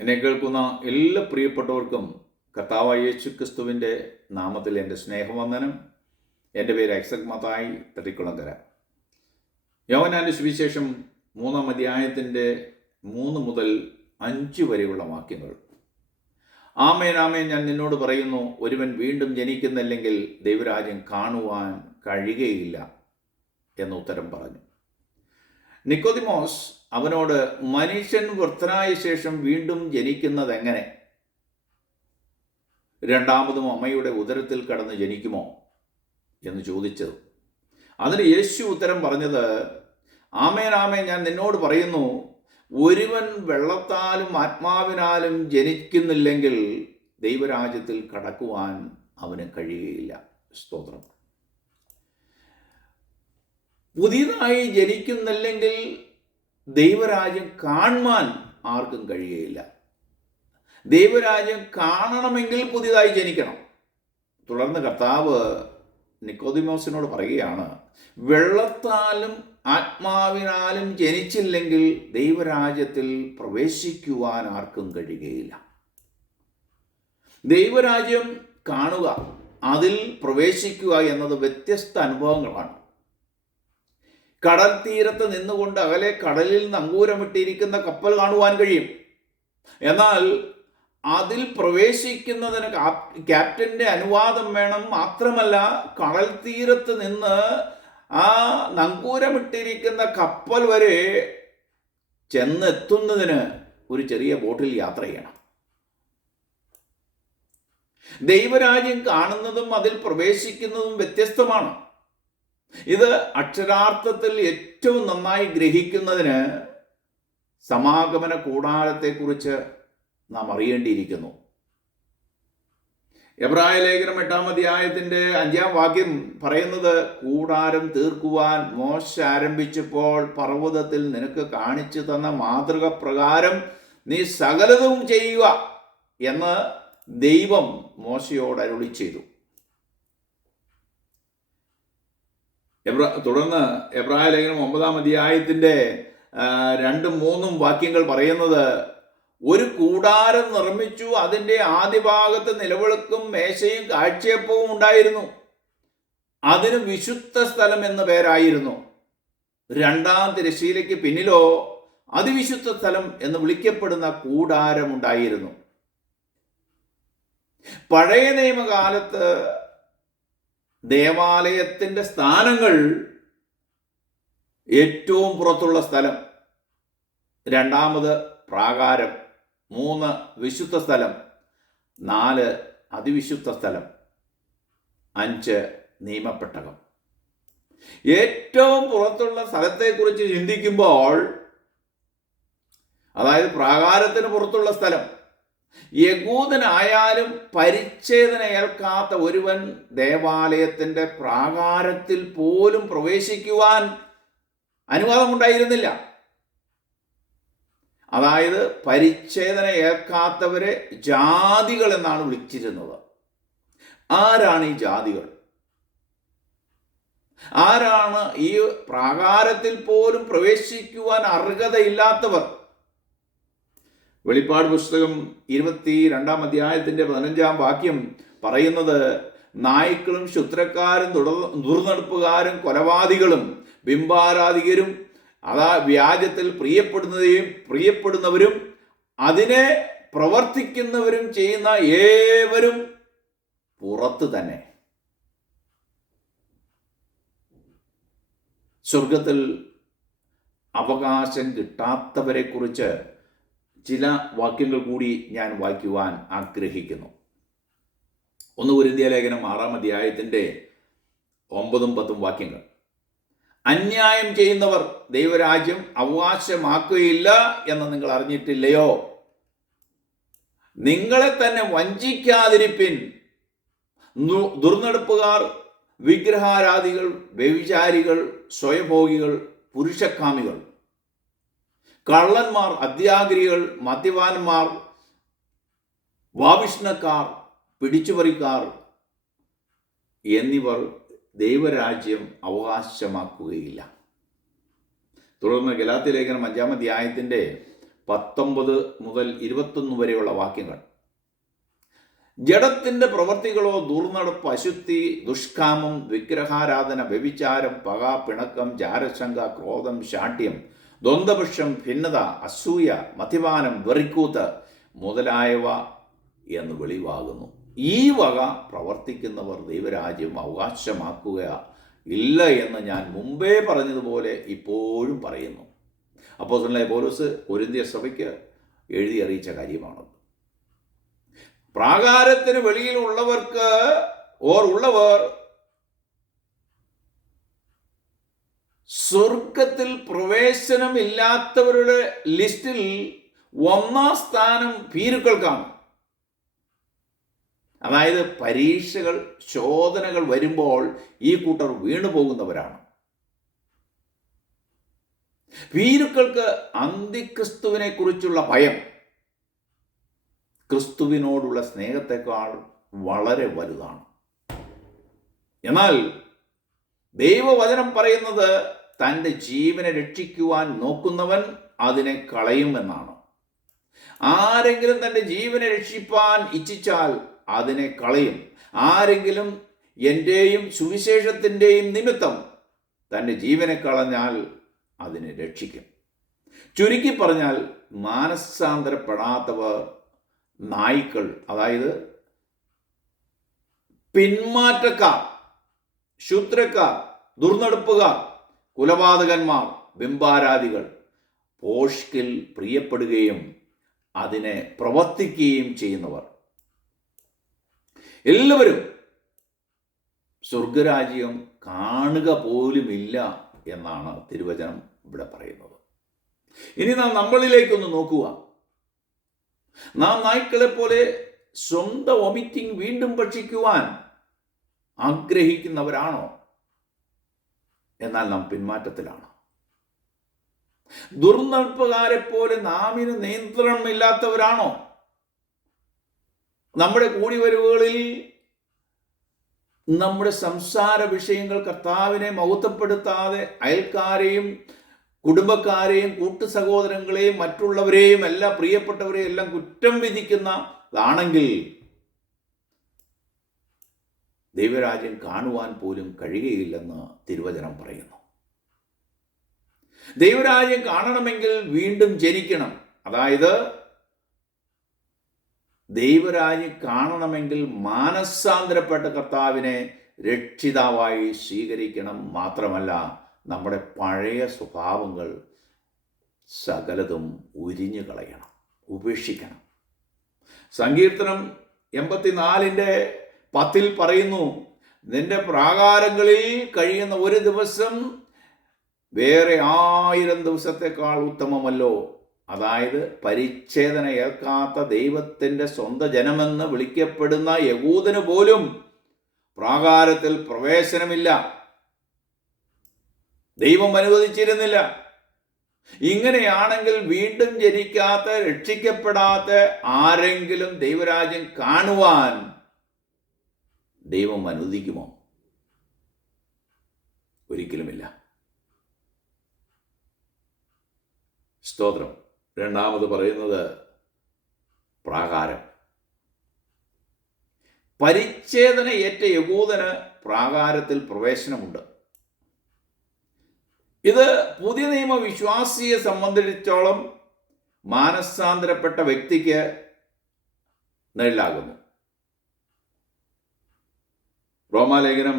എന്നെ കേൾക്കുന്ന എല്ലാ പ്രിയപ്പെട്ടവർക്കും കർത്താവായ യേശു ക്രിസ്തുവിൻ്റെ നാമത്തിൽ എൻ്റെ സ്നേഹവന്ദനം. എൻ്റെ പേര് ഐസക് മത്തായി, തട്ടിക്കുളങ്കര. യോഹന്നാന്റെ സുവിശേഷം 3-ാം അധ്യായത്തിൻ്റെ 3 മുതൽ 5 വരെയുള്ള വാക്യങ്ങൾ. ആമേൻ ആമേൻ, ഞാൻ നിന്നോട് പറയുന്നു, ഒരുവൻ വീണ്ടും ജനിക്കുന്നില്ലെങ്കിൽ ദൈവരാജ്യം കാണുവാൻ കഴിയുകയില്ല എന്ന് ഉത്തരം പറഞ്ഞു. നിക്കോദിമോസ് അവനോട്, മനുഷ്യൻ വൃദ്ധനായ ശേഷം വീണ്ടും ജനിക്കുന്നത് എങ്ങനെ? രണ്ടാമതും അമ്മയുടെ ഉദരത്തിൽ കടന്ന് ജനിക്കുമോ എന്ന് ചോദിച്ചത്. അതിന് യേശു ഉത്തരം പറഞ്ഞത്, ആമേൻ ആമേൻ, ഞാൻ നിന്നോട് പറയുന്നു, ഒരുവൻ വെള്ളത്താലും ആത്മാവിനാലും ജനിക്കുന്നില്ലെങ്കിൽ ദൈവരാജ്യത്തിൽ കടക്കുവാൻ അവന് കഴിയുകയില്ല. സ്തോത്രം. പുതിയതായി ജനിക്കുന്നില്ലെങ്കിൽ ദൈവരാജ്യം കാണുവാൻ ആർക്കും കഴിയുകയില്ല. ദൈവരാജ്യം കാണണമെങ്കിൽ പുതിയതായി ജനിക്കണം. തുടർന്ന് കർത്താവ് നിക്കോദിമോസിനോട് പറയുകയാണ്, വെള്ളത്താലും ആത്മാവിനാലും ജനിച്ചില്ലെങ്കിൽ ദൈവരാജ്യത്തിൽ പ്രവേശിക്കുവാൻ ആർക്കും കഴിയുകയില്ല. ദൈവരാജ്യം കാണുക, അതിൽ പ്രവേശിക്കുക എന്നത് വ്യത്യസ്ത അനുഭവങ്ങളാണ്. കടൽ തീരത്ത് നിന്നുകൊണ്ട് അകലെ കടലിൽ നങ്കൂരമിട്ടിരിക്കുന്ന കപ്പൽ കാണുവാൻ കഴിയും. എന്നാൽ അതിൽ പ്രവേശിക്കുന്നതിന് ക്യാപ്റ്റന്റെ അനുവാദം വേണം. മാത്രമല്ല, കടൽ തീരത്ത് നിന്ന് ആ നങ്കൂരമിട്ടിരിക്കുന്ന കപ്പൽ വരെ ചെന്നെത്തുന്നതിന് ഒരു ചെറിയ ബോട്ടിൽ യാത്ര ചെയ്യണം. ദൈവരാജ്യം കാണുന്നതും അതിൽ പ്രവേശിക്കുന്നതും വ്യത്യസ്തമാണ്. ഇത് അക്ഷരാർത്ഥത്തിൽ ഏറ്റവും നന്നായി ഗ്രഹിക്കുന്നതിന് സമാഗമന കൂടാരത്തെക്കുറിച്ച് നാം അറിയേണ്ടിയിരിക്കുന്നു. എബ്രായ ലേഖനം 8-ാം അധ്യായത്തിൻ്റെ 5-ാം വാക്യം പറയുന്നത്, കൂടാരം തീർക്കുവാൻ മോശ ആരംഭിച്ചപ്പോൾ പർവ്വതത്തിൽ നിനക്ക് കാണിച്ചു തന്ന മാതൃക പ്രകാരം നീ സകലതും ചെയ്യുക എന്ന് ദൈവം മോശയോട് അരുളി ചെയ്തു. തുടർന്ന് എബ്രായ ലേഖനം 9-ാം അധ്യായത്തിൻ്റെ 2-3 വാക്യങ്ങൾ പറയുന്നത്, ഒരു കൂടാരം നിർമ്മിച്ചു, അതിൻ്റെ ആദ്യ ഭാഗത്ത് നിലവിളക്കും മേശയും കാഴ്ചയപ്പവും ഉണ്ടായിരുന്നു. അതിന് വിശുദ്ധ സ്ഥലം എന്ന പേരായിരുന്നു. 2-ാം തിരശ്ശീലയ്ക്ക് പിന്നിലോ അതിവിശുദ്ധ സ്ഥലം എന്ന് വിളിക്കപ്പെടുന്ന കൂടാരമുണ്ടായിരുന്നു. പഴയ നിയമകാലത്ത് ദേവാലയത്തിൻ്റെ സ്ഥാനങ്ങൾ ഏറ്റവും പുറത്തുള്ള സ്ഥലം, 2-ാമത് പ്രാകാരം, 3 വിശുദ്ധ സ്ഥലം, 4 അതിവിശുദ്ധ സ്ഥലം, 5 നിയമപ്പെട്ടകം. ഏറ്റവും പുറത്തുള്ള സ്ഥലത്തെക്കുറിച്ച് ചിന്തിക്കുമ്പോൾ, അതായത് പ്രാകാരത്തിന് പുറത്തുള്ള സ്ഥലം, യഹൂദനായാലും പരിച്ഛേദന ഏൽക്കാത്ത ഒരുവൻ ദേവാലയത്തിൻ്റെ പ്രാകാരത്തിൽ പോലും പ്രവേശിക്കുവാൻ അനുവാദമുണ്ടായിരുന്നില്ല. അതായത് പരിച്ഛേദന ഏൽക്കാത്തവരെ ജാതികൾ എന്നാണ് വിളിച്ചിരുന്നത്. ആരാണ് ഈ ജാതികൾ? ആരാണ് ഈ പ്രാകാരത്തിൽ പോലും പ്രവേശിക്കുവാൻ അർഹതയില്ലാത്തവർ? വെളിപ്പാട് പുസ്തകം 22-ാം അധ്യായത്തിൻ്റെ 15-ാം വാക്യം പറയുന്നത്, നായ്ക്കളും ക്ഷുദ്രക്കാരും ദുർനടപ്പുകാരും കൊലപാതകികളും ബിംബാരാധികരും വ്യാജത്തിൽ പ്രിയപ്പെടുന്നവരും അതിനെ പ്രവർത്തിക്കുന്നവരും ചെയ്യുന്ന ഏവരും പുറത്ത് തന്നെ. സ്വർഗത്തിൽ അവകാശം കിട്ടാത്തവരെ കുറിച്ച് ചില വാക്യങ്ങൾ കൂടി ഞാൻ വായിക്കുവാൻ ആഗ്രഹിക്കുന്നു. 1 കൊരിന്ത്യർ ലേഖനം 6-ാം അധ്യായത്തിൻ്റെ 9-10 വാക്യങ്ങൾ. അന്യായം ചെയ്യുന്നവർ ദൈവരാജ്യം അവകാശമാക്കുകയില്ല എന്ന് നിങ്ങൾ അറിഞ്ഞിട്ടില്ലയോ? നിങ്ങളെ തന്നെ വഞ്ചിക്കാതിരിപ്പിൻ. ദുർനടപ്പുകാർ, വിഗ്രഹാരാധികൾ, വ്യഭിചാരികൾ, സ്വയഭോഗികൾ, പുരുഷകാമികൾ, കള്ളന്മാർ, അത്യാഗ്രഹികൾ, മദ്യപാന്മാർ, വാവിഷ്ണക്കാർ, പിടിച്ചുപറിക്കാർ എന്നിവർ ദൈവരാജ്യം അവകാശമാക്കുകയില്ല. തുടർന്ന് ഗലാത്യ ലേഖനം 5-ാം അധ്യായത്തിൻ്റെ 19 മുതൽ 21 വരെയുള്ള വാക്യങ്ങൾ. ജഡത്തിന്റെ പ്രവൃത്തികളോ ദുർനടപ്പ്, അശുദ്ധി, ദുഷ്കാമം, വിഗ്രഹാരാധന, വ്യഭിചാരം, പക, പിണക്കം, ജാരശങ്ക, ക്രോധം, ശാഠ്യം, ദ്വന്ദ്വപക്ഷം, ഭിന്നത, അസൂയ, മദ്യപാനം, വെറിക്കൂത്ത് മുതലായവ എന്ന് വെളിവാകുന്നു. ഈ വക പ്രവർത്തിക്കുന്നവർ ദൈവരാജ്യം അവകാശമാക്കുക ഇല്ല എന്ന് ഞാൻ മുമ്പേ പറഞ്ഞതുപോലെ ഇപ്പോഴും പറയുന്നു. അപ്പോസ്തലനായ പൗലോസ് കൊരിന്ത്യർ സഭയ്ക്ക് എഴുതി അറിയിച്ച കാര്യമാണ്. പ്രാകാരത്തിന് വെളിയിൽ ഉള്ളവർ സ്വർഗത്തിൽ പ്രവേശനമില്ലാത്തവരുടെ ലിസ്റ്റിൽ 1-ാം സ്ഥാനം ഭീരുക്കൾക്കാണ്. അതായത് പരീക്ഷകൾ, ശോധനകൾ വരുമ്പോൾ ഈ കൂട്ടർ വീണു പോകുന്നവരാണ്. ഭീരുക്കൾക്ക് അന്തിക്രിസ്തുവിനെ കുറിച്ചുള്ള ഭയം ക്രിസ്തുവിനോടുള്ള സ്നേഹത്തെക്കാൾ വളരെ വലുതാണ്. എന്നാൽ ദൈവവചനം പറയുന്നത് തൻ്റെ ജീവനെ രക്ഷിക്കുവാൻ നോക്കുന്നവൻ അതിനെ കളയും എന്നാണ്. ആരെങ്കിലും തൻ്റെ ജീവനെ രക്ഷിപ്പാൻ ഇച്ഛിച്ചാൽ അതിനെ കളയും. ആരെങ്കിലും എൻ്റെയും സുവിശേഷത്തിൻ്റെയും നിമിത്തം തൻ്റെ ജീവനെ കളഞ്ഞാൽ അതിനെ രക്ഷിക്കും. ചുരുക്കി പറഞ്ഞാൽ മാനസാന്തരപ്പെടാത്തവർ നായ്ക്കൾ, അതായത് പിന്മാറ്റക്കാർ, ശൂദ്രക്കാർ, ദുർനടപ്പുകാർ, കുലപാതകന്മാർ, ബിംബാരാധികൾ, പോഷ്കിൽ പ്രിയപ്പെടുകയും അതിനെ പ്രവർത്തിക്കുകയും ചെയ്യുന്നവർ എല്ലാവരും സ്വർഗരാജ്യം കാണുക പോലുമില്ല എന്നാണ് തിരുവചനം ഇവിടെ പറയുന്നത്. ഇനി നാം നമ്മളിലേക്കൊന്ന് നോക്കുക. നാം നായ്ക്കളെ പോലെ സ്വന്തം വൊമിറ്റിംഗ് വീണ്ടും ഭക്ഷിക്കുവാൻ ആഗ്രഹിക്കുന്നവരാണോ? എന്നാൽ നാം പിന്മാറ്റത്തിലാണ്. ദുർനടപ്പുകാരെ പോലെ നാമിന് നിയന്ത്രണമില്ലാത്തവരാണോ? നമ്മുടെ കൂടിവരവുകളിൽ നമ്മുടെ സംസാര വിഷയങ്ങൾ കർത്താവിനെ മഹത്വപ്പെടുത്താതെ അയൽക്കാരെയും കുടുംബക്കാരെയും കൂട്ടു സഹോദരങ്ങളെയും മറ്റുള്ളവരെയും എല്ലാം പ്രിയപ്പെട്ടവരെയും എല്ലാം കുറ്റം വിധിക്കുന്നതാണെങ്കിൽ ദൈവരാജ്യം കാണുവാൻ പോലും കഴിയുകയില്ലെന്ന് തിരുവചനം പറയുന്നു. ദൈവരാജ്യം കാണണമെങ്കിൽ വീണ്ടും ജനിക്കണം. അതായത് ദൈവരാജ്യം കാണണമെങ്കിൽ മാനസാന്തരപ്പെട്ട കർത്താവിനെ രക്ഷിതാവായി സ്വീകരിക്കണം. മാത്രമല്ല നമ്മുടെ പഴയ സ്വഭാവങ്ങൾ സകലതും ഉരിഞ്ഞു കളയണം, ഉപേക്ഷിക്കണം. സങ്കീർത്തനം 84:10 പറയുന്നു, നിന്റെ പ്രാകാരങ്ങളിൽ കഴിയുന്ന ഒരു ദിവസം വേറെ 1000 ദിവസത്തെക്കാൾ ഉത്തമമല്ലോ. അതായത് പരിച്ഛേദന ഏൽക്കാത്ത ദൈവത്തിൻ്റെ സ്വന്തം ജനമെന്ന് വിളിക്കപ്പെടുന്ന യഹൂദന് പോലും പ്രാകാരത്തിൽ പ്രവേശനമില്ല, ദൈവം അനുവദിച്ചിരുന്നില്ല. ഇങ്ങനെയാണെങ്കിൽ വീണ്ടും ജനിക്കാത്ത, രക്ഷിക്കപ്പെടാത്ത ആരെങ്കിലും ദൈവരാജ്യം കാണുവാൻ ദൈവം അനുവദിക്കുമോ? ഒരിക്കലുമില്ല. സ്തോത്രം. രണ്ടാമത് പറയുന്നത് പ്രാകാരം. പരിച്ഛേദന ഏറ്റ യഹൂദന് പ്രാകാരത്തിൽ പ്രവേശനമുണ്ട്. ഇത് പുതിയ നിയമ വിശ്വാസിയെ സംബന്ധിച്ചിടത്തോളം മാനസാന്തരപ്പെട്ട വ്യക്തിക്ക് നിഴലാകുന്നു. റോമാലേഖനം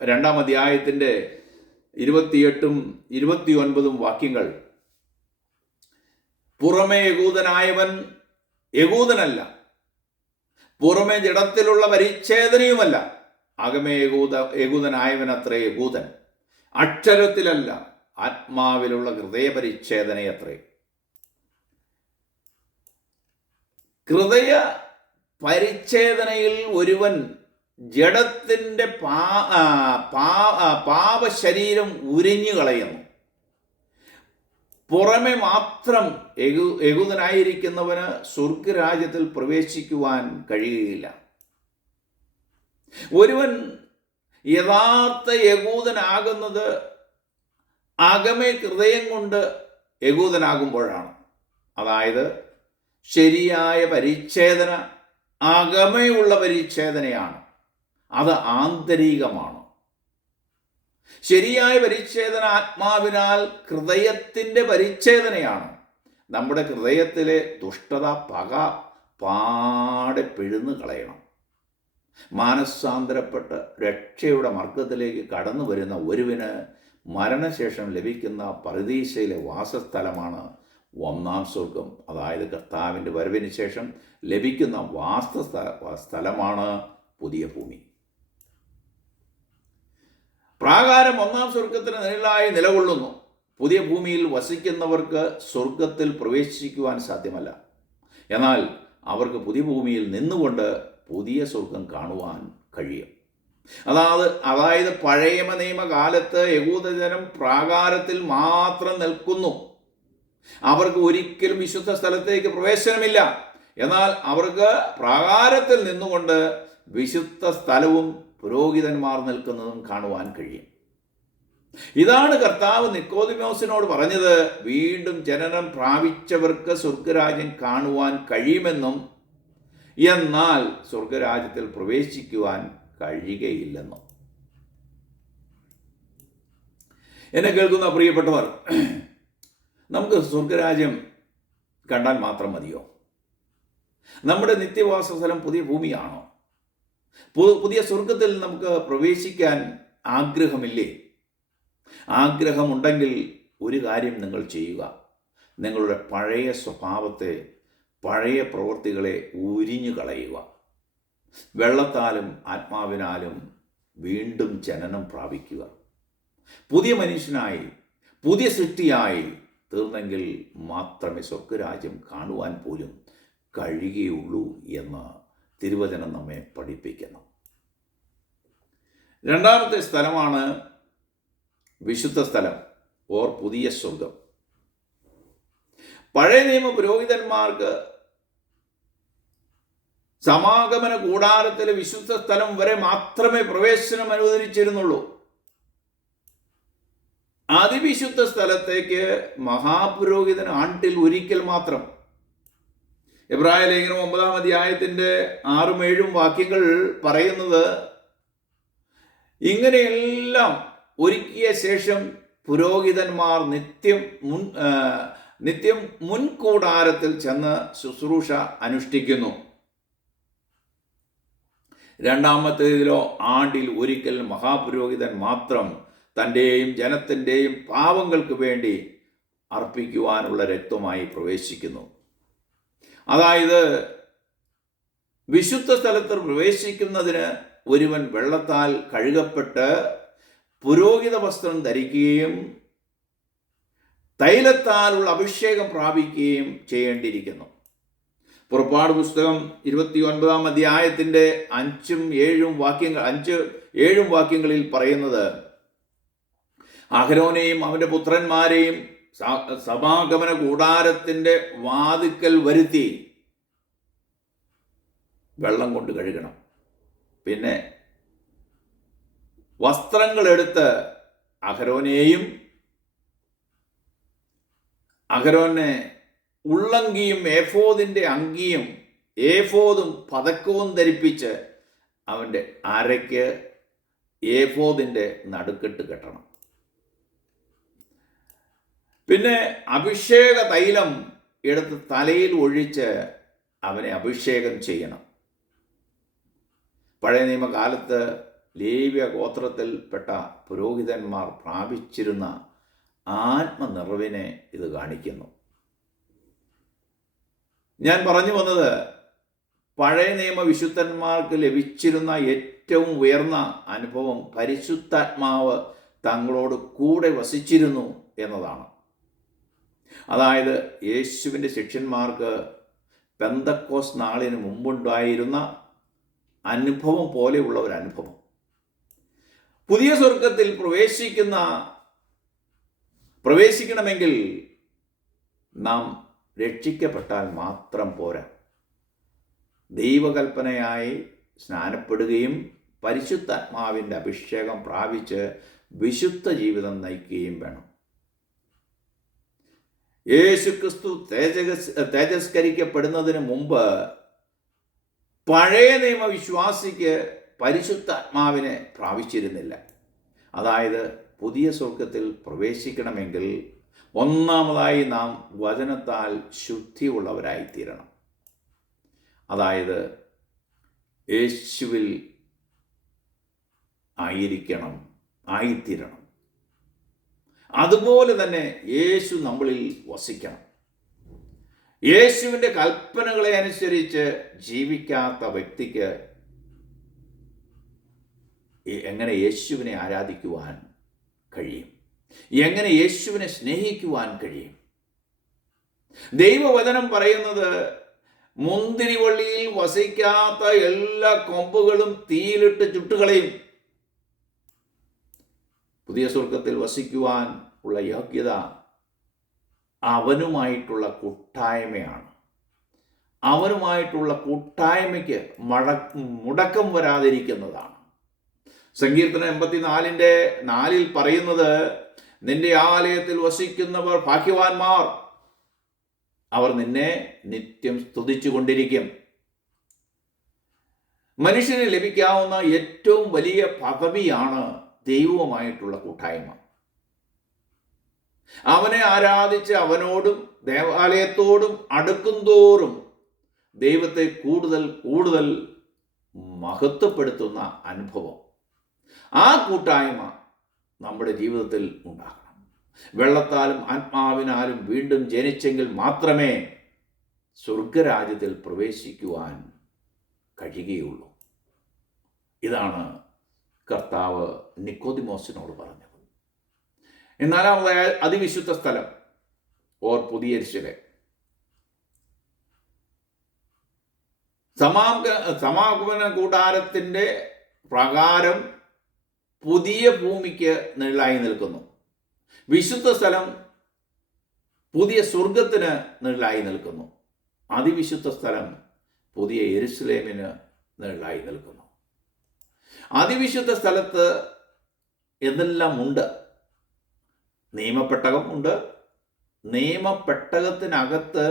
2-ാം അധ്യായത്തിൻ്റെ 28-ഉം 29-ഉം വാക്യങ്ങൾ, പുറമേ യഹൂദനായവൻ യഹൂദനല്ല, പുറമേ ജഡത്തിലുള്ള പരിച്ഛേദനയുമല്ല, അകമേ യഹൂദനായവൻ അത്രേ യഹൂദൻ, അക്ഷരത്തിലല്ല ആത്മാവിലുള്ള ഹൃദയപരിച്ഛേദനയത്രേ. ഹൃദയ പരിച്ഛേദനയിൽ ഒരുവൻ ജഡത്തിൻ്റെ പാപശരീരം ഉരിഞ്ഞു കളയുന്നു. പുറമെ മാത്രം യഹൂദനായിരിക്കുന്നവന് സ്വർഗരാജ്യത്തിൽ പ്രവേശിക്കുവാൻ കഴിയുകയില്ല. ഒരുവൻ യഥാർത്ഥ യഹൂദനാകുന്നത് അകമേ ഹൃദയം കൊണ്ട് യഹൂദനാകുമ്പോഴാണ്. അതായത് ശരിയായ പരിച്ഛേദന അകമയുള്ള പരിച്ഛേദനയാണ്, അത് ആന്തരികമാണ്. ശരിയായ പരിച്ഛേദന ആത്മാവിനാൽ ഹൃദയത്തിൻ്റെ പരിച്ഛേദനയാണ്. നമ്മുടെ ഹൃദയത്തിലെ ദുഷ്ടത, പക പാടെ പിഴുന്നു കളയണം. മാനസാന്തരപ്പെട്ട് രക്ഷയുടെ മാർഗത്തിലേക്ക് കടന്നു വരുന്ന ഒരുവന് മരണശേഷം ലഭിക്കുന്ന പരദീസയിലെ വാസസ്ഥലമാണ് ഒന്നാം സ്വർഗം. അതായത് കർത്താവിൻ്റെ വരവിന് ശേഷം ലഭിക്കുന്ന സ്ഥലമാണ് പുതിയ ഭൂമി. പ്രാകാരം ഒന്നാം സ്വർഗത്തിന് നിഴലായി നിലകൊള്ളുന്നു. പുതിയ ഭൂമിയിൽ വസിക്കുന്നവർക്ക് സ്വർഗത്തിൽ പ്രവേശിക്കുവാൻ സാധ്യമല്ല. എന്നാൽ അവർക്ക് പുതിയ ഭൂമിയിൽ നിന്നുകൊണ്ട് പുതിയ സ്വർഗം കാണുവാൻ കഴിയും. അതായത് പഴയ നിയമകാലത്ത് യഹൂദജനം പ്രാകാരത്തിൽ മാത്രം നിൽക്കുന്നു. അവർക്ക് ഒരിക്കലും വിശുദ്ധ സ്ഥലത്തേക്ക് പ്രവേശനമില്ല. എന്നാൽ അവർക്ക് പ്രാകാരത്തിൽ നിന്നുകൊണ്ട് വിശുദ്ധ സ്ഥലവും പുരോഹിതന്മാർ നിൽക്കുന്നതും കാണുവാൻ കഴിയും. ഇതാണ് കർത്താവ് നിക്കോദിമോസിനോട് പറഞ്ഞത്. വീണ്ടും ജനനം പ്രാപിച്ചവർക്ക് സ്വർഗരാജ്യം കാണുവാൻ കഴിയുമെന്നും എന്നാൽ സ്വർഗരാജ്യത്തിൽ പ്രവേശിക്കുവാൻ കഴിയുകയില്ലെന്നും. എന്നെ കേൾക്കുന്ന പ്രിയപ്പെട്ടവർ, നമുക്ക് സ്വർഗരാജ്യം കണ്ടാൽ മാത്രം മതിയോ? നമ്മുടെ നിത്യവാസ സ്ഥലം പുതിയ ഭൂമിയാണോ? പുതിയ സ്വർഗത്തിൽ നമുക്ക് പ്രവേശിക്കാൻ ആഗ്രഹമില്ലേ? ആഗ്രഹമുണ്ടെങ്കിൽ ഒരു കാര്യം നിങ്ങൾ ചെയ്യുക. നിങ്ങളുടെ പഴയ സ്വഭാവത്തെ, പഴയ പ്രവൃത്തികളെ ഉരിഞ്ഞു കളയുക. വെള്ളത്താലും ആത്മാവിനാലും വീണ്ടും ജനനം പ്രാപിക്കുക. പുതിയ മനുഷ്യനായി, പുതിയ സൃഷ്ടിയായി തീർന്നെങ്കിൽ മാത്രമേ സ്വർഗരാജ്യം കാണുവാൻ പോലും കഴിയുകയുള്ളൂ എന്ന് തിരുവചനം നമ്മെ പഠിപ്പിക്കുന്നു. രണ്ടാമത്തെ സ്ഥലമാണ് വിശുദ്ധ സ്ഥലം ഓർ പുതിയ സ്വർഗം. പഴയ നിയമ പുരോഹിതന്മാർക്ക് സമാഗമന കൂടാരത്തിലെ വിശുദ്ധ സ്ഥലം വരെ മാത്രമേ പ്രവേശനം അനുവദിച്ചിരുന്നുള്ളൂ. അതിവിശുദ്ധ സ്ഥലത്തേക്ക് മഹാപുരോഹിതൻ ആണ്ടിൽ ഒരിക്കൽ മാത്രം. എബ്രായ ലേഖനം 9-ാം അധ്യായത്തിൻ്റെ 6-7 വാക്യങ്ങൾ പറയുന്നത്, ഇങ്ങനെയെല്ലാം ഒരുക്കിയ ശേഷം പുരോഹിതന്മാർ നിത്യം മുൻകൂടാരത്തിൽ ചെന്ന് ശുശ്രൂഷ അനുഷ്ഠിക്കുന്നു. രണ്ടാമത്തേതിലോ ആണ്ടിൽ ഒരിക്കൽ മഹാപുരോഹിതൻ മാത്രം തൻ്റെയും ജനത്തിൻ്റെയും പാപങ്ങൾക്ക് വേണ്ടി അർപ്പിക്കുവാനുള്ള രക്തമായി പ്രവേശിക്കുന്നു. അതായത് വിശുദ്ധ സ്ഥലത്ത് പ്രവേശിക്കുന്നതിന് ഒരുവൻ വെള്ളത്താൽ കഴുകപ്പെട്ട് പുരോഹിത വസ്ത്രം ധരിക്കുകയും തൈലത്താലുള്ള അഭിഷേകം പ്രാപിക്കുകയും ചെയ്യേണ്ടിയിരിക്കുന്നു. പുറപ്പാട് പുസ്തകം 29-ാം അധ്യായത്തിൻ്റെ 5-7 വാക്യങ്ങളിൽ പറയുന്നത്, അഹരോനെയും അവൻ്റെ പുത്രന്മാരെയും സമാഗമന കൂടാരത്തിൻ്റെ വാതിക്കൽ വരുത്തി വെള്ളം കൊണ്ട് കഴുകണം. പിന്നെ വസ്ത്രങ്ങളെടുത്ത് അഹരോനെ ഉള്ളങ്കിയും ഏഫോദിൻ്റെ അങ്കിയും ഏഫോദും പതക്കവും ധരിപ്പിച്ച് അവൻ്റെ അരയ്ക്ക് ഏഫോദിൻ്റെ നടുക്കെട്ട് കെട്ടണം. പിന്നെ അഭിഷേക തൈലം എടുത്ത് തലയിൽ ഒഴിച്ച് അവനെ അഭിഷേകം ചെയ്യണം. പഴയ നിയമകാലത്ത് ലേവ്യ ഗോത്രത്തിൽപ്പെട്ട പുരോഹിതന്മാർ പ്രാപിച്ചിരുന്ന ആത്മനിറവിനെ ഇത് കാണിക്കുന്നു. ഞാൻ പറഞ്ഞു വന്നത്, പഴയ നിയമ വിശുദ്ധന്മാർക്ക് ലഭിച്ചിരുന്ന ഏറ്റവും ഉയർന്ന അനുഭവം പരിശുദ്ധാത്മാവ് തങ്ങളോട് കൂടെ വസിച്ചിരുന്നു എന്നതാണ്. അതായത് യേശുവിൻ്റെ ശിഷ്യന്മാർക്ക് പെന്തക്കോസ് നാളിന് മുമ്പുണ്ടായിരുന്ന അനുഭവം പോലെയുള്ള ഒരു അനുഭവം. പുതിയ സ്വർഗത്തിൽ പ്രവേശിക്കണമെങ്കിൽ നാം രക്ഷിക്കപ്പെട്ടാൽ മാത്രം പോരാ. ദൈവകൽപ്പനയായി സ്നാനപ്പെടുകയും പരിശുദ്ധാത്മാവിൻ്റെ അഭിഷേകം പ്രാപിച്ച് വിശുദ്ധ ജീവിതം നയിക്കുകയും വേണം. യേശു ക്രിസ്തു തേജസ്കരിക്കപ്പെടുന്നതിന് മുമ്പ് പഴയ നിയമ വിശ്വാസിക്ക് പരിശുദ്ധാത്മാവിനെ പ്രാപിച്ചിരുന്നില്ല. അതായത് പുതിയ സ്വർഗത്തിൽ പ്രവേശിക്കണമെങ്കിൽ ഒന്നാമതായി നാം വചനത്താൽ ശുദ്ധിയുള്ളവരായിത്തീരണം. അതായത് യേശുവിൽ ആയിത്തീരണം. അതുപോലെ തന്നെ യേശു നമ്മളിൽ വസിക്കണം. യേശുവിൻ്റെ കൽപ്പനകളെ അനുസരിച്ച് ജീവിക്കാത്ത വ്യക്തിക്ക് എങ്ങനെ യേശുവിനെ ആരാധിക്കുവാൻ കഴിയും? എങ്ങനെ യേശുവിനെ സ്നേഹിക്കുവാൻ കഴിയും? ദൈവവചനം പറയുന്നത് മുന്തിരിവള്ളിയിൽ വസിക്കാത്ത എല്ലാ കൊമ്പുകളും തീയിലിട്ട് ചുട്ടുകളയും. പുതിയ സ്വർഗത്തിൽ വസിക്കുവാൻ ഉള്ള യോഗ്യത അവനുമായിട്ടുള്ള കൂട്ടായ്മയാണ്. അവനുമായിട്ടുള്ള കൂട്ടായ്മയ്ക്ക് മുടക്കം വരാതിരിക്കുന്നതാണ്. സങ്കീർത്തനം 84:4 പറയുന്നത്, നിന്റെ ആലയത്തിൽ വസിക്കുന്നവർ ഭാഗ്യവാന്മാർ, അവർ നിന്നെ നിത്യം സ്തുതിച്ചു കൊണ്ടിരിക്കും. മനുഷ്യന് ലഭിക്കാവുന്ന ഏറ്റവും വലിയ പദവിയാണ് ദൈവവുമായിട്ടുള്ള കൂട്ടായ്മ. അവനെ ആരാധിച്ച് അവനോടും ദേവാലയത്തോടും അടുക്കുന്തോറും ദൈവത്തെ കൂടുതൽ കൂടുതൽ മഹത്വപ്പെടുത്തുന്ന അനുഭവം. ആ കൂട്ടായ്മ നമ്മുടെ ജീവിതത്തിൽ ഉണ്ടാകണം. വെള്ളത്താലും ആത്മാവിനാലും വീണ്ടും ജനിച്ചെങ്കിൽ മാത്രമേ സ്വർഗരാജ്യത്തിൽ പ്രവേശിക്കുവാൻ കഴിയുകയുള്ളൂ. ഇതാണ് കർത്താവ് നിക്കോദിമോസിനോട് പറഞ്ഞത്. നാലാമതായ അതിവിശുദ്ധ സ്ഥലം ഓർ പുതിയ യെരൂശലേം. സമാഗമന കൂടാരത്തിൻ്റെ പ്രകാരം പുതിയ ഭൂമിക്ക് നിഴലായി നിൽക്കുന്നു. വിശുദ്ധ സ്ഥലം പുതിയ സ്വർഗത്തിന് നിഴലായി നിൽക്കുന്നു. അതിവിശുദ്ധ സ്ഥലം പുതിയ യെരൂശലേമിന് നിഴലായി നിൽക്കുന്നു. അതിവിശുദ്ധ സ്ഥലത്ത് എന്തെല്ലാം ഉണ്ട്? നിയമപ്പെട്ടകം ഉണ്ട്. നിയമപ്പെട്ടകത്തിനകത്ത്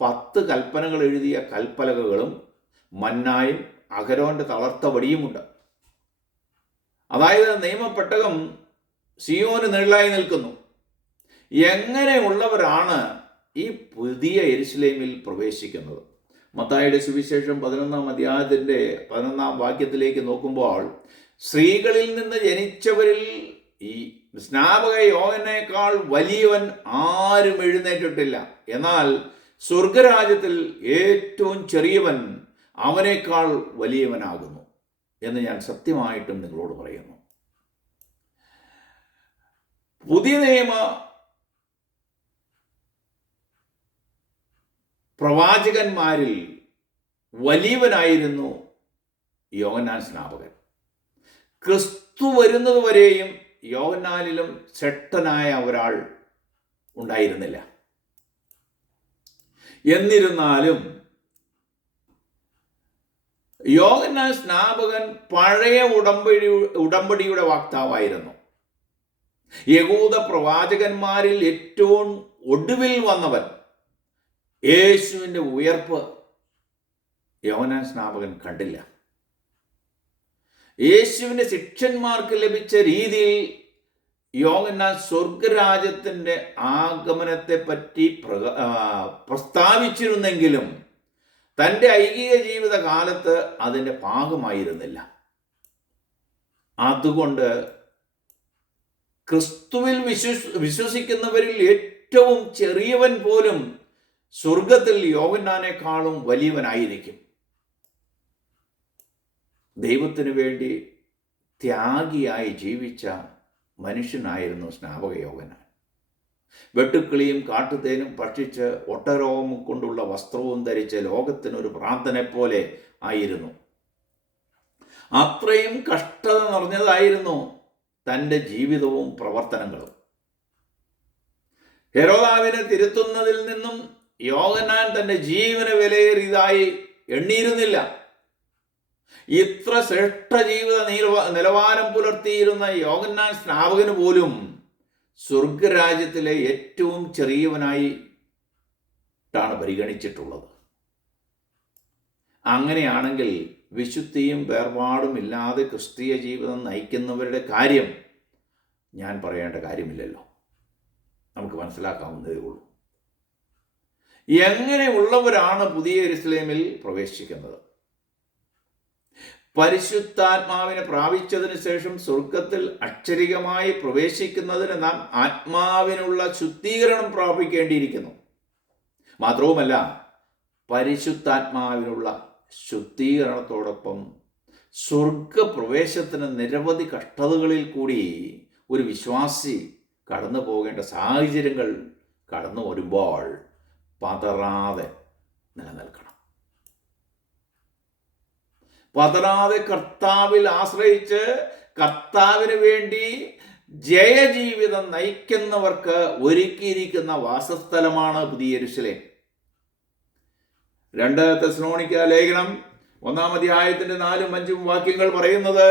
10 കൽപ്പനകൾ എഴുതിയ കൽപ്പലകകളും മന്നായും അഹരോന്റെ തളർത്ത വടിയുമുണ്ട്. അതായത് നിയമപ്പെട്ടകം സിയോന് നിഴലായി നിൽക്കുന്നു. എങ്ങനെയുള്ളവരാണ് ഈ പുതിയ യെരൂശലേമിൽ പ്രവേശിക്കുന്നത്? മത്തായിയുടെ സുവിശേഷം 11-ാം അധ്യായത്തിൻ്റെ 11-ാം വാക്യത്തിലേക്ക് നോക്കുമ്പോൾ, സ്ത്രീകളിൽ നിന്ന് ജനിച്ചവരിൽ ഈ സ്നാപക യോഹന്നേക്കാൾ വലിയവൻ ആരും എഴുന്നേറ്റിട്ടില്ല. എന്നാൽ സ്വർഗരാജ്യത്തിൽ ഏറ്റവും ചെറിയവൻ അവനേക്കാൾ വലിയവനാകുന്നു എന്ന് ഞാൻ സത്യമായിട്ടും നിങ്ങളോട് പറയുന്നു. പുതിയ നിയമ പ്രവാചകന്മാരിൽ വലിയവനായിരുന്നു യോഹന്നാൻ സ്നാപകൻ. ക്രിസ്തു വരുന്നതുവരെയും യോഹന്നാനിലും ശ്രേഷ്ഠനായ ഒരാൾ ഉണ്ടായിരുന്നില്ല. എന്നിരുന്നാലും യോഹന്നാൻ സ്നാപകൻ പഴയ ഉടമ്പടിയുടെ വക്താവായിരുന്നു. യഹൂദ പ്രവാചകന്മാരിൽ ഏറ്റവും ഒടുവിൽ വന്നവൻ. യേശുവിൻ്റെ ഉയർപ്പ് യോഹന്നാൻ സ്നാപകൻ കണ്ടില്ല. യേശുവിൻ്റെ ശിഷ്യന്മാർക്ക് ലഭിച്ച രീതിയിൽ യോഹന്നാൻ സ്വർഗരാജ്യത്തിൻ്റെ ആഗമനത്തെ പറ്റി പ്രസ്താവിച്ചിരുന്നെങ്കിലും തൻ്റെ ഐഹിക ജീവിത കാലത്ത് അതിൻ്റെ ഭാഗമായിരുന്നില്ല. അതുകൊണ്ട് ക്രിസ്തുവിൽ വിശ്വസിക്കുന്നവരിൽ ഏറ്റവും ചെറിയവൻ പോലും സ്വർഗത്തിൽ യോഹന്നാനേക്കാളും വലിയവനായിരിക്കും. ദൈവത്തിനു വേണ്ടി ത്യാഗിയായി ജീവിച്ച മനുഷ്യനായിരുന്നു സ്നാപക യോഹന്നാൻ. വെട്ടുക്കിളിയും കാട്ടുതേനും ഭക്ഷിച്ച് ഒട്ടരോമം കൊണ്ടുള്ള വസ്ത്രവും ധരിച്ച് ലോകത്തിനൊരു ഭ്രാന്തനെ പോലെ ആയിരുന്നു. അത്രയും കഷ്ടത നിറഞ്ഞതായിരുന്നു തൻ്റെ ജീവിതവും പ്രവർത്തനങ്ങളും. ഹെരോദാവിനെ തിരുത്തുന്നതിൽ നിന്നും യോഹന്നാൻ തൻ്റെ ജീവന് വിലയേറിയതായി എണ്ണിയിരുന്നില്ല. ഇത്ര ശ്രേഷ്ഠ ജീവിത നിലവാരം പുലർത്തിയിരുന്ന യോഹന്നാൻ സ്നാപകന് പോലും സ്വർഗരാജ്യത്തിലെ ഏറ്റവും ചെറിയവനായിട്ടാണ് പരിഗണിച്ചിട്ടുള്ളത്. അങ്ങനെയാണെങ്കിൽ വിശുദ്ധിയും വേർപാടും ഇല്ലാതെ ക്രിസ്തീയ ജീവിതം നയിക്കുന്നവരുടെ കാര്യം ഞാൻ പറയേണ്ട കാര്യമില്ലല്ലോ, നമുക്ക് മനസ്സിലാക്കാവുന്നതേ ഉള്ളൂ. എങ്ങനെയുള്ളവരാണ് പുതിയ യെരൂശലേമിൽ പ്രവേശിക്കുന്നത്? പരിശുദ്ധാത്മാവിനെ പ്രാപിച്ചതിന് ശേഷം സ്വർഗത്തിൽ അക്ഷരികമായി പ്രവേശിക്കുന്നതിന് നാം ആത്മാവിനുള്ള ശുദ്ധീകരണം പ്രാപിക്കേണ്ടിയിരിക്കുന്നു. മാത്രവുമല്ല, പരിശുദ്ധാത്മാവിനുള്ള ശുദ്ധീകരണത്തോടൊപ്പം സ്വർഗപ്രവേശത്തിന് നിരവധി കഷ്ടതകളിൽ കൂടി ഒരു വിശ്വാസി കടന്നു പോകേണ്ട സാഹചര്യങ്ങൾ കടന്നു വരുമ്പോൾ പതറാതെ നിലനിൽക്കണം. പതറാതെ കർത്താവിൽ ആശ്രയിച്ച് കർത്താവിന് വേണ്ടി ജയജീവിതം നയിക്കുന്നവർക്ക് ഒരുക്കിയിരിക്കുന്ന വാസസ്ഥലമാണ് പുതിയ യെരൂശലേം. 2 തെസ്സലോനിക്ക ലേഖനം 1-ാം അധ്യായത്തിന്റെ 4-5 വാക്യങ്ങൾ പറയുന്നത്,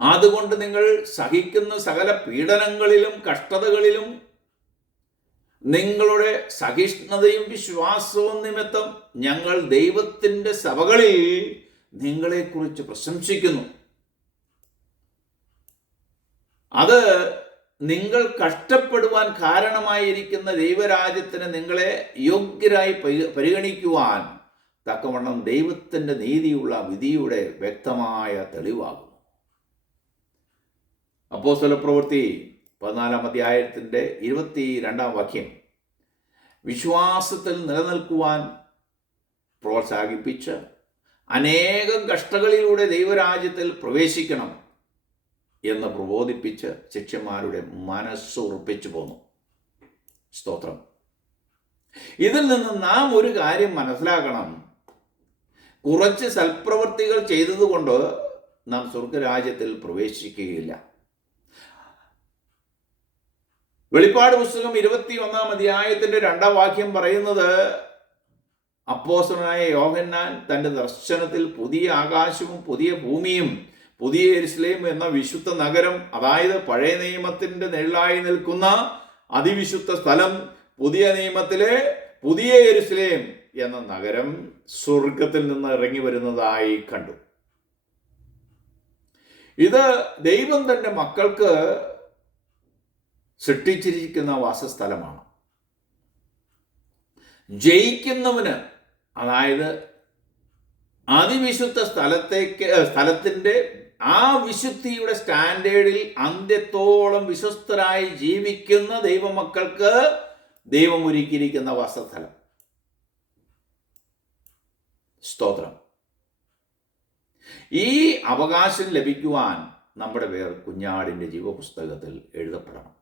അതുകൊണ്ട് നിങ്ങൾ സഹിക്കുന്ന സകല പീഡനങ്ങളിലും കഷ്ടതകളിലും നിങ്ങളുടെ സഹിഷ്ണുതയും വിശ്വാസവും നിമിത്തം ഞങ്ങൾ ദൈവത്തിൻ്റെ സഭകളിൽ നിങ്ങളെക്കുറിച്ച് പ്രശംസിക്കുന്നു. അത് നിങ്ങൾ കഷ്ടപ്പെടുവാൻ കാരണമായിരിക്കുന്ന ദൈവരാജ്യത്തിന് നിങ്ങളെ യോഗ്യരായി പരിഗണിക്കുവാൻ തക്കവണ്ണം ദൈവത്തിൻ്റെ നീതിയുള്ള വിധിയുടെ വ്യക്തമായ തെളിവാകുന്നു. അപ്പോസ്തലപ്രവൃത്തി 14-ാം അധ്യായത്തിൻ്റെ 22-ാം വാക്യം, വിശ്വാസത്തിൽ നിലനിൽക്കുവാൻ പ്രോത്സാഹിപ്പിച്ച് അനേകം കഷ്ടങ്ങളിലൂടെ ദൈവരാജ്യത്തിൽ പ്രവേശിക്കണം എന്ന് പ്രബോധിപ്പിച്ച് ശിഷ്യന്മാരുടെ മനസ്സ് ഉറപ്പിച്ചു പോന്നു. സ്തോത്രം. ഇതിൽ നിന്ന് നാം ഒരു കാര്യം മനസ്സിലാക്കണം. കുറച്ച് സൽപ്രവൃത്തികൾ ചെയ്തതുകൊണ്ട് നാം സ്വർഗരാജ്യത്തിൽ പ്രവേശിക്കുകയില്ല. വെളിപ്പാട് പുസ്തകം 21-ാം അധ്യായത്തിന്റെ 2-ാം വാക്യം പറയുന്നത്, അപ്പോസ്തലനായ യോഹന്നാൻ തൻ്റെ ദർശനത്തിൽ പുതിയ ആകാശവും പുതിയ ഭൂമിയും പുതിയ യെരൂശലേം എന്ന വിശുദ്ധ നഗരം, അതായത് പഴയ നിയമത്തിന്റെ നിഴലായി നിൽക്കുന്ന അതിവിശുദ്ധ സ്ഥലം, പുതിയ നിയമത്തിലെ പുതിയ യെരൂശലേം എന്ന നഗരം സ്വർഗത്തിൽ നിന്ന് ഇറങ്ങി വരുന്നതായി കണ്ടു. ഇത് ദൈവം തൻ്റെ മക്കൾക്ക് സൃഷ്ടിച്ചിരിക്കുന്ന വാസസ്ഥലമാണ്. ജയിക്കുന്നവന്, അതായത് അതിവിശുദ്ധ സ്ഥലത്തിൻ്റെ ആ വിശുദ്ധിയുടെ സ്റ്റാൻഡേർഡിൽ അന്ത്യത്തോളം വിശ്വസ്തരായി ജീവിക്കുന്ന ദൈവമക്കൾക്ക് ദൈവം ഒരുക്കിയിരിക്കുന്ന വാസസ്ഥലം. സ്തോത്രം. ഈ അവകാശം ലഭിക്കുവാൻ നമ്മുടെ പേർ കുഞ്ഞാടിൻ്റെ ജീവപുസ്തകത്തിൽ എഴുതപ്പെടണം.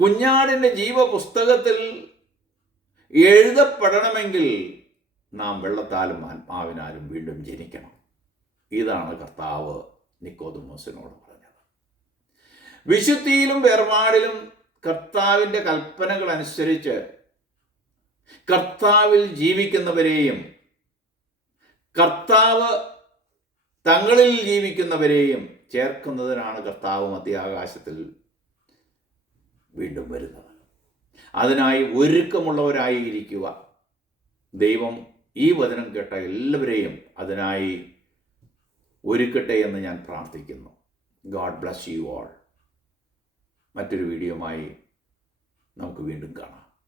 കുഞ്ഞാടിൻ്റെ ജീവപുസ്തകത്തിൽ എഴുതപ്പെടണമെങ്കിൽ നാം വെള്ളത്താലും ആത്മാവിനാലും വീണ്ടും ജനിക്കണം. ഇതാണ് കർത്താവ് നിക്കോദെമോസിനോട് പറഞ്ഞത്. വിശുദ്ധിയിലും വേർപാടിലും കർത്താവിൻ്റെ കൽപ്പനകൾ അനുസരിച്ച് കർത്താവിൽ ജീവിക്കുന്നവരെയും കർത്താവ് തങ്ങളിൽ ജീവിക്കുന്നവരെയും ചേർക്കുന്നതിനാണ് കർത്താവ് മധ്യാകാശത്തിൽ വീണ്ടും വരുന്നത്. അതിനായി ഒരുക്കമുള്ളവരായിരിക്കുക. ദൈവം ഈ വചനം കേട്ട എല്ലാവരെയും അതിനായി ഒരുക്കട്ടെ എന്ന് ഞാൻ പ്രാർത്ഥിക്കുന്നു. God bless you all. മറ്റൊരു വീഡിയോയുമായി നമുക്ക് വീണ്ടും കാണാം.